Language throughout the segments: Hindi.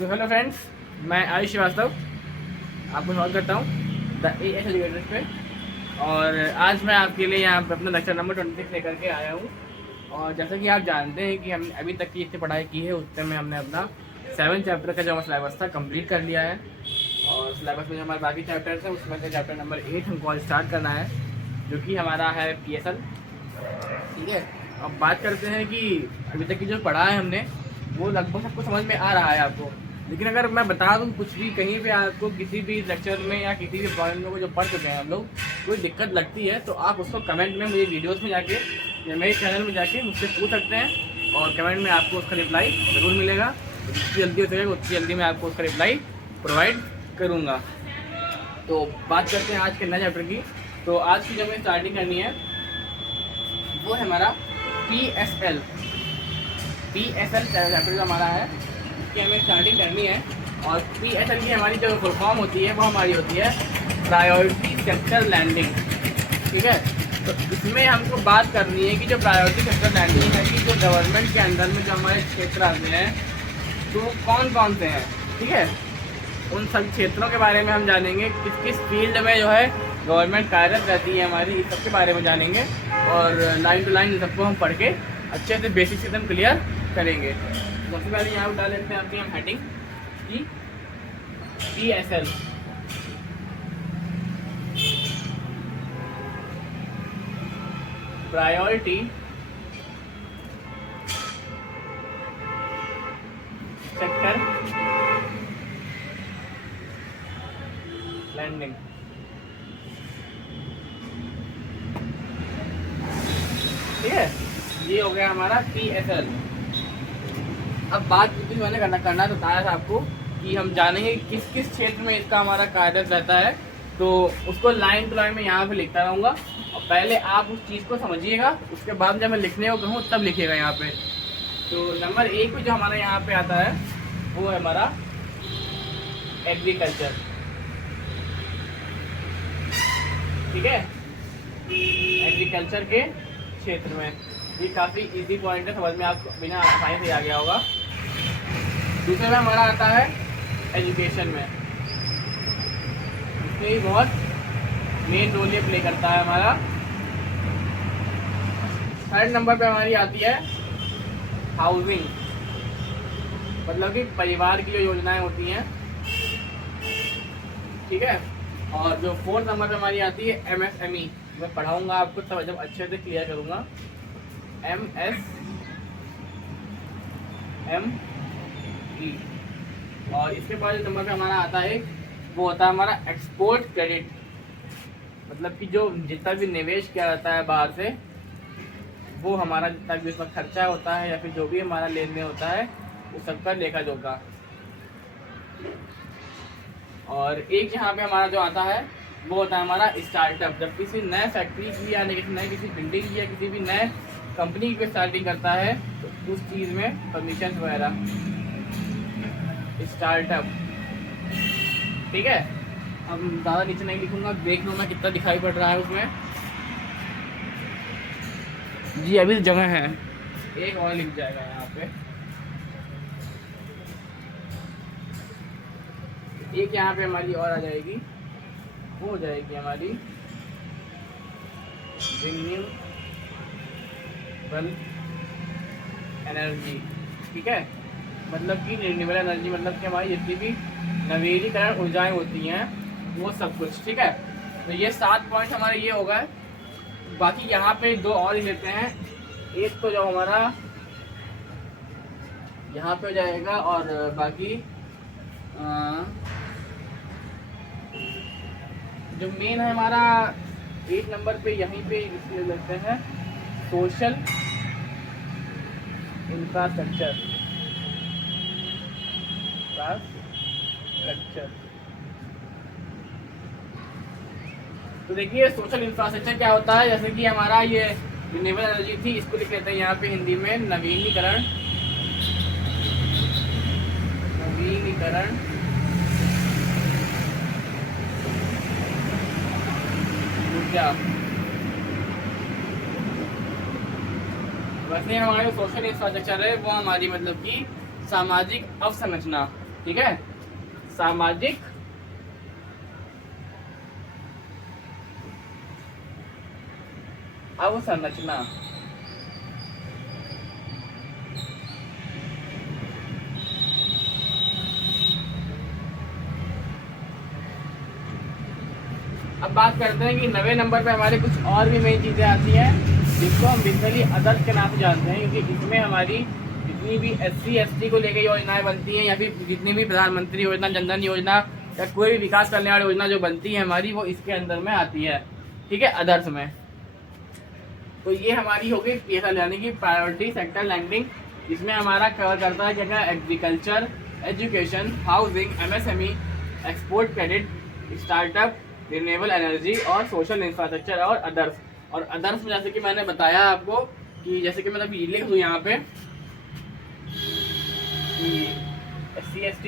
सो हेलो फ्रेंड्स, मैं आयुष श्रीवास्तव आपको स्वागत करता हूँ द एएस एजुकेटर्स पे। और आज मैं आपके लिए यहाँ पे अपना लेक्चर नंबर 26 लेकर के आया हूँ। और जैसा कि आप जानते हैं कि हम अभी तक की जितनी पढ़ाई की है उसमें में हमने अपना 7 चैप्टर का जो हमारा सिलेबस था कंप्लीट कर लिया है। और सिलेबस में जो हमारे बाकी चैप्टर्स हैं उसमें से चैप्टर नंबर 8 हमको आज स्टार्ट करना है, जो कि हमारा है PSL। ठीक है, अब बात करते हैं कि अभी तक की जो पढ़ा है हमने वो लगभग सबको समझ में आ रहा है आपको। लेकिन अगर मैं बता दूं कुछ भी कहीं पे आपको किसी भी लेक्चर में या किसी भी पॉइंट में जो पढ़ चुके हैं हम लोग कोई दिक्कत लगती है तो आप उसको कमेंट में मुझे वीडियोस में जाके या मेरे चैनल में जाके मुझसे पूछ सकते हैं और कमेंट में आपको उसका रिप्लाई ज़रूर मिलेगा। जितनी जल्दी हो सकेगा उतनी जल्दी मैं आपको उसका रिप्लाई प्रोवाइड करूँगा। तो बात करते हैं आज के नए चैप्टर की। तो आज की जो हमें स्टार्टिंग करनी है वो है हमारा PSL चैप्टर जो हमारा है कि हमें स्टार्टिंग करनी है। और PSL की हमारी जो फुल फॉर्म होती है वो हमारी होती है प्रायोरिटी सेक्टर लैंडिंग। ठीक है, तो इसमें हमको बात करनी है कि जो प्रायोरिटी सेक्टर लैंडिंग है कि जो गवर्नमेंट के अंदर में जो हमारे क्षेत्र आते हैं तो वो कौन कौन से हैं। ठीक है, उन सब क्षेत्रों के बारे में हम जानेंगे, किस किस फील्ड में जो है गवर्नमेंट कार्यरत रहती है हमारी, इस सब के बारे में जानेंगे। और लाइन टू लाइन इन सबको हम पढ़ के अच्छे से बेसिक एकदम क्लियर करेंगे। सबसे पहले यहाँ डाल लेते हैं अपनी हम हेडिंग की PSL। Priority sector lending. ठीक है, ये हो गया हमारा PSL। अब बात जो मैंने करना तो बताया था आपको कि हम जानेंगे किस किस क्षेत्र में इसका हमारा कार्यरत रहता है। तो उसको लाइन टू लाइन में यहाँ पे लिखता रहूँगा और पहले आप उस चीज़ को समझिएगा, उसके बाद जब मैं लिखने को कहूँ तब लिखिएगा यहाँ पे। तो नंबर 1 पे जो हमारा यहाँ पे आता है वो है हमारा एग्रीकल्चर। ठीक है, एग्रीकल्चर के क्षेत्र में ये काफ़ी इजी पॉइंट है, समझ में आपको बिना आसानी से आ गया होगा। दूसरे में हमारा आता है एजुकेशन में, इसमें भी बहुत मेन रोल ये प्ले करता है हमारा। थर्ड नंबर पे हमारी आती है हाउसिंग, मतलब कि परिवार की जो योजनाएं होती हैं। ठीक है, और जो फोर्थ नंबर पे हमारी आती है MSME। मैं पढ़ाऊंगा आपको तब जब अच्छे से क्लियर करूंगा। MSME। और इसके बाद जो नंबर पे हमारा आता है वो होता है हमारा एक्सपोर्ट क्रेडिट, मतलब कि जो जितना भी निवेश किया जाता है बाहर से वो हमारा जितना भी उसका खर्चा होता है या फिर जो भी हमारा लेन देन होता है उस सबका लेखा जोखा। और एक यहाँ पे हमारा जो आता है वो होता है हमारा स्टार्टअप। जब किसी नए फैक्ट्री की या किसी बिल्डिंग की या किसी भी नए कंपनी की स्टार्टिंग करता है तो उस चीज़ में परमिशन वगैरह स्टार्टअप। ठीक है, अब ज़्यादा नीचे नहीं लिखूंगा, देख लो मैं कितना दिखाई पड़ रहा है उसमें। जी अभी तो जगह है, एक और लिख जाएगा यहाँ पे। एक यहाँ पे हमारी और आ जाएगी, वो हो जाएगी हमारी रिन्यूएबल एनर्जी। ठीक है, मतलब कि रिन्यूएबल एनर्जी मतलब कि हमारी जितनी भी नवीनीकरण ऊर्जाएं होती हैं वो सब कुछ। ठीक है, तो ये 7 पॉइंट हमारे ये हो गए। बाकी यहाँ पे 2 और ही लेते हैं। एक तो जो हमारा यहाँ पे हो जाएगा और बाकी जो मेन है हमारा 8 नंबर पे यहीं पे इसलिए लगते हैं सोशल इंफ्रास्ट्रक्चर। तो देखिए सोशल इंफ्रास्ट्रक्चर क्या होता है, जैसे कि हमारा ये रिन्यूएबल एनर्जी थी, इसको लिख लेते हैं यहाँ पे हिंदी में नवीनीकरण ऊर्जा। वैसे हमारे सोशल इंफ्रास्ट्रक्चर है वो हमारी मतलब कि सामाजिक अवसंरचना। ठीक है, सामाजिक अवसंरचना। अब बात करते हैं कि 90 नंबर पे हमारे कुछ और भी मेन चीज़ें आती हैं जिसको हम बेसिकली अदर्स के नाम से जानते हैं, क्योंकि इसमें हमारी जितनी भी SC ST को लेकर योजनाएं बनती हैं या फिर जितनी भी प्रधानमंत्री योजना, जनधन योजना या कोई भी विकास कल्याण योजना जो बनती है हमारी, वो इसके अंदर में आती है। ठीक है, अदर्स में। तो ये हमारी हो गई PSL यानी कि प्रायोरिटी सेक्टर लैंडिंग, जिसमें हमारा कवर करता है क्या, agriculture, education, housing, MSME, export credit, startup, renewable energy और सोशल इंफ्रास्ट्रक्चर और अदर्स। और अदर्स में जैसे कि मैंने बताया आपको कि जैसे कि मतलब ये लिख दूँ यहाँ पे SC ST,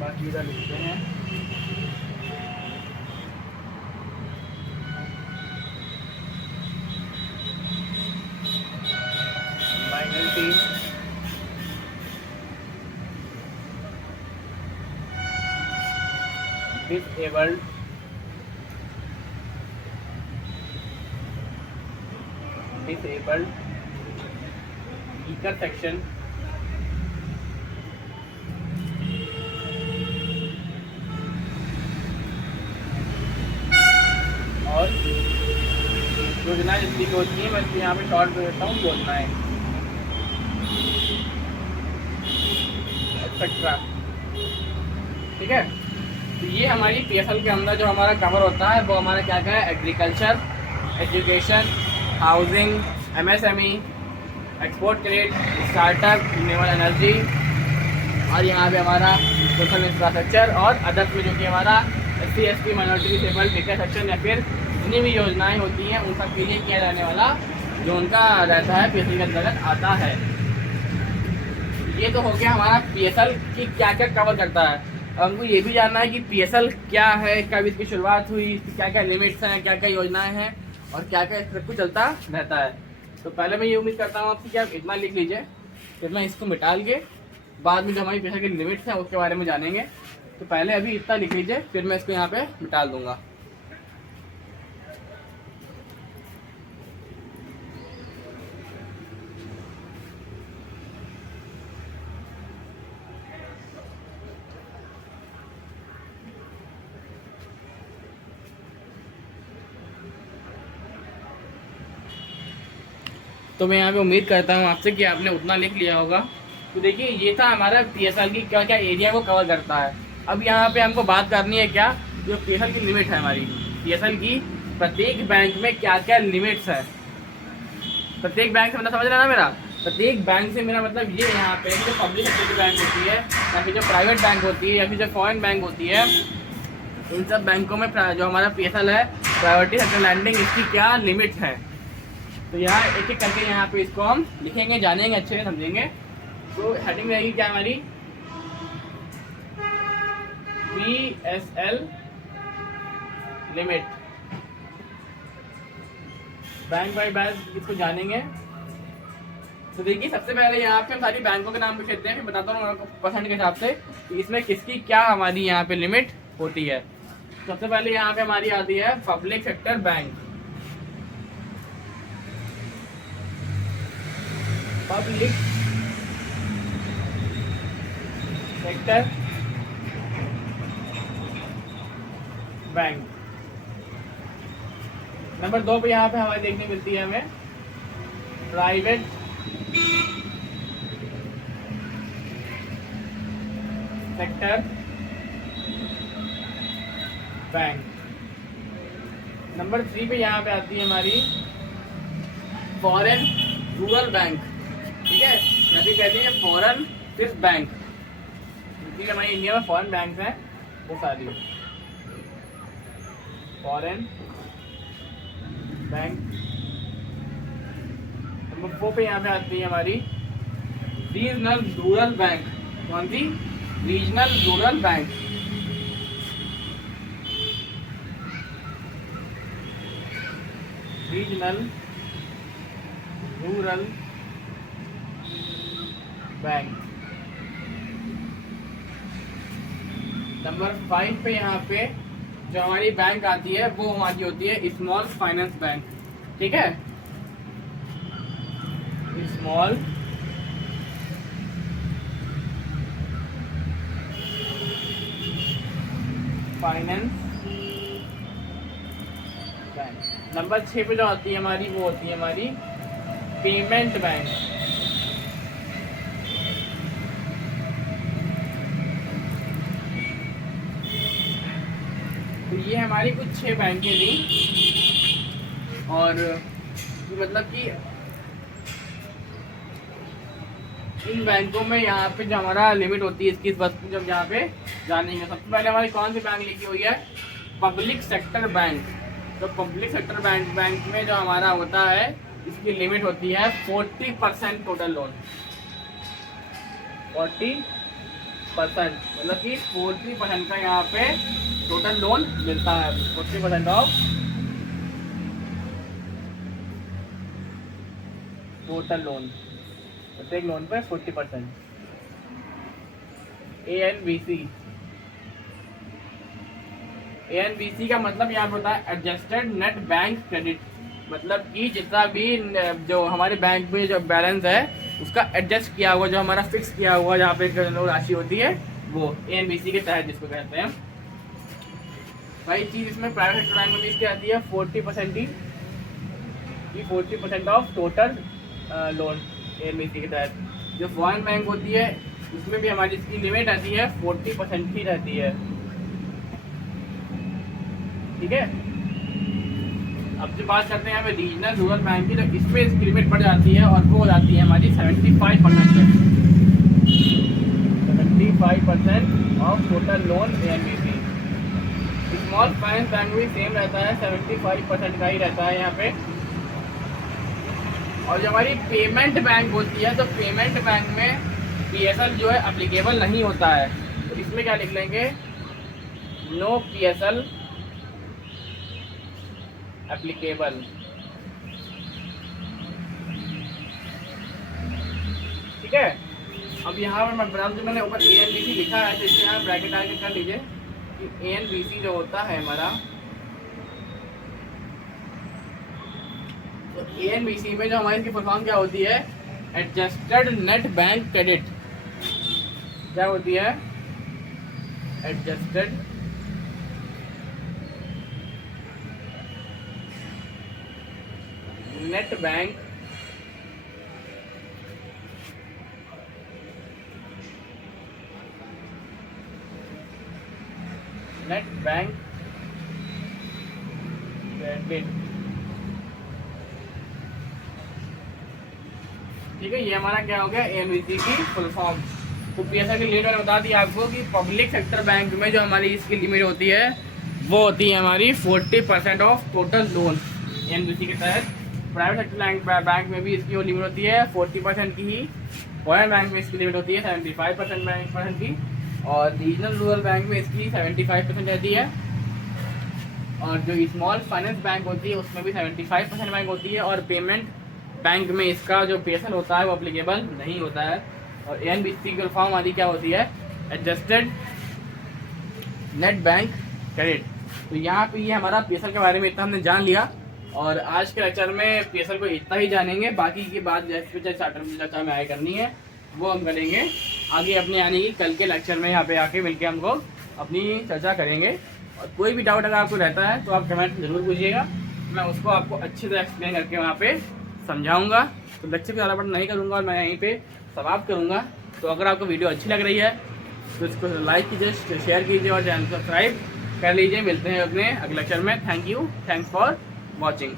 बाकी इधर लिखते हैं माइनॉरिटी, disabled, weaker section, और योजनाएं जितनी होती हैं मैं यहाँ पे शॉर्ट दे देता हूँ, योजनाएं एक्सेट्रा। ठीक है, तो ये हमारी PSL के अंदर जो हमारा कवर होता है वो हमारा क्या क्या है, agriculture, education, housing, MSME, export credit, startup, renewable energy, और यहाँ पे हमारा सोशल इंफ्रास्ट्रक्चर और अदर्स में जो कि हमारा SC ST, minority, disabled, weaker section या फिर जितनी भी योजनाएं होती हैं उन सब के लिए किया जाने वाला जो उनका रहता है PSL के अंतर्गत आता है। ये तो हो गया हमारा PSL की क्या क्या कवर करता है। हमको ये भी जानना है कि PSL क्या है, कब इसकी शुरुआत हुई, क्या क्या लिमिट्स हैं, क्या क्या योजनाएं हैं और क्या क्या सब कुछ चलता रहता है। तो पहले मैं ये उम्मीद करता हूँ आपसे कि आप इतना लिख लीजिए, फिर मैं इसको मिटाल के बाद में जो हमारी PSL के लिमिट्स हैं उसके बारे में जानेंगे। तो पहले अभी इतना लिख लीजिए, फिर मैं इसको यहाँ पे मिटाल दूंगा। तो मैं यहाँ पे उम्मीद करता हूँ आपसे कि आपने उतना लिख लिया होगा। तो देखिए ये था हमारा PSL की क्या क्या एरिया को कवर करता है। अब यहाँ पे हमको बात करनी है क्या, जो PSL की लिमिट है हमारी, PSL की प्रत्येक बैंक में क्या क्या लिमिट्स है। प्रत्येक बैंक से मतलब समझ रहे ना मेरा, प्रत्येक बैंक से मेरा मतलब ये यहाँ पे जो पब्लिक सेक्टर की बैंक होती है या फिर जो प्राइवेट बैंक होती है या फिर जो फॉरेन बैंक होती है, इन सब बैंकों में जो हमारा PSL है, प्रायोरिटी सेक्टर लैंडिंग, इसकी क्या लिमिट है। तो यहाँ एक एक करके यहाँ पे इसको हम लिखेंगे, जानेंगे, अच्छे से समझेंगे। तो हेडिंग रहेगी क्या हमारी, PSL limit, bank by bank इसको जानेंगे। तो देखिए सबसे पहले यहाँ पे हम सारी बैंकों के नाम पूछ लेते हैं, फिर बताता हूँ आपको परसेंट के हिसाब से कि इसमें किसकी क्या हमारी यहाँ पे लिमिट होती है। सबसे पहले यहाँ पे हमारी आती है public sector bank, public sector bank. Number 2 पे यहाँ पे हमारी देखने मिलती है हमें प्राइवेट सेक्टर बैंक। नंबर 3 पे यहाँ पे आती है हमारी फॉरेन रूरल बैंक। ठीक है, या फिर कहते हैं फॉरेन स्विस बैंक, क्योंकि हमारी इंडिया में फॉरेन बैंक हैं वो सारी फॉरेन बैंक। नंबर 4 पे यहाँ पे आती है हमारी रीजनल रूरल बैंक। कौन सी, regional rural bank. Regional rural bank. Number 5 पे यहाँ पे जो हमारी बैंक आती है वो हमारी होती है स्मॉल फाइनेंस बैंक। ठीक है, स्मॉल फाइनेंस बैंक। नंबर 6 पे जो आती है हमारी वो होती है हमारी पेमेंट बैंक। तो ये हमारी कुछ 6 बैंकें थी, और मतलब कि इन बैंकों में यहाँ पे जो हमारा लिमिट होती है इसकी, इस वस्तु जब यहाँ पे जानेंगे। सबसे पहले हमारी कौन सी बैंक लिखी हुई है? Public sector bank. तो पब्लिक सेक्टर बैंक में जो हमारा होता है इसकी लिमिट होती है 40% टोटल लोन। 40%, मतलब कि 40% का यहाँ पे टोटल लोन मिलता है। 40% ऑफ टोटल लोन, प्रत्येक लोन पे 40%। ANBC का मतलब यहाँ पे होता है एडजस्टेड नेट बैंक क्रेडिट। मतलब कि जितना भी जो हमारे बैंक में जो बैलेंस है उसका एडजस्ट किया हुआ, जो हमारा फिक्स किया हुआ जहाँ पे राशि होती है वो ANBC के तहत जिसको कहते हैं। वही चीज़ इसमें प्राइवेट सेक्टर बैंक में भी इसकी आती है 40% की 40% ऑफ टोटल लोन ANBC के तहत। जो फॉरेन बैंक होती है उसमें भी हमारी इसकी लिमिट आती है 40% ही रहती है। ठीक है, अब जो बात करते हैं यहाँ पे रीजनल रूरल बैंक की, तो इसमें इसकी लिमिट बढ़ जाती है और वो हो जाती है हमारी 75% of total loan ANBC। Small finance bank भी सेम रहता है, 75% का ही रहता है यहाँ पे। और जो हमारी पेमेंट बैंक होती है, तो पेमेंट बैंक में PSL जो है एप्लीकेबल नहीं होता है। तो इसमें क्या लिख लेंगे? No PSL applicable. ठीक है, अब यहाँ पर मैं बता दूं, मैंने ऊपर ANBC लिखा है, तो इसमें यहाँ ब्रैकेट आगे कर लीजिए कि ANBC जो होता है हमारा, तो ANBC में जो हमारी इसकी फुल फॉर्म क्या होती है? Adjusted net bank credit. क्या होती है? Adjusted net bank credit. ठीक है, ये हमारा क्या हो गया? ANBC की फुल फॉर्म। तो PSL की लिमिट मैंने बता दी आपको कि पब्लिक सेक्टर बैंक में जो हमारी इसकी लिमिट होती है वो होती है हमारी 40% ऑफ टोटल लोन ANBC के तहत। प्राइवेट सेक्टर बैंक में भी इसकी लिमिट होती है 40% की ही। फॉरेन बैंक में इसकी लिमिट होती है 75% की, और रीजनल रूरल बैंक में इसकी 75% रहती है। और जो स्मॉल फाइनेंस बैंक होती है उसमें भी 75% बैंक होती है, और पेमेंट बैंक में इसका जो PSL होता है वो एप्लीकेबल नहीं होता है। और ANBC की फॉर्म आदि क्या होती है? Adjusted net bank credit. तो यहाँ पे ये हमारा PSL के बारे में इतना हमने जान लिया, और आज के लेक्चर में PSL को इतना ही जानेंगे। बाकी की बात जैसे चार्टर में चर्चा में आए करनी है वो हम करेंगे आगे अपने, यानी कि कल के लेक्चर में यहाँ पे आके मिलके हमको अपनी चर्चा करेंगे। और कोई भी डाउट अगर आपको रहता है तो आप कमेंट में ज़रूर पूछिएगा, मैं उसको आपको अच्छी तरह एक्सप्लेन करके वहाँ पे समझाऊंगा। तो लेक्चर ज़्यादा बड़ा नहीं करूँगा और मैं यहीं पे समाप्त करूँगा। तो अगर आपको वीडियो अच्छी लग रही है तो इसको लाइक कीजिए, शेयर कीजिए और चैनल सब्सक्राइब कर लीजिए। मिलते हैं अपने अगले लेक्चर में। Thank you, thanks for watching.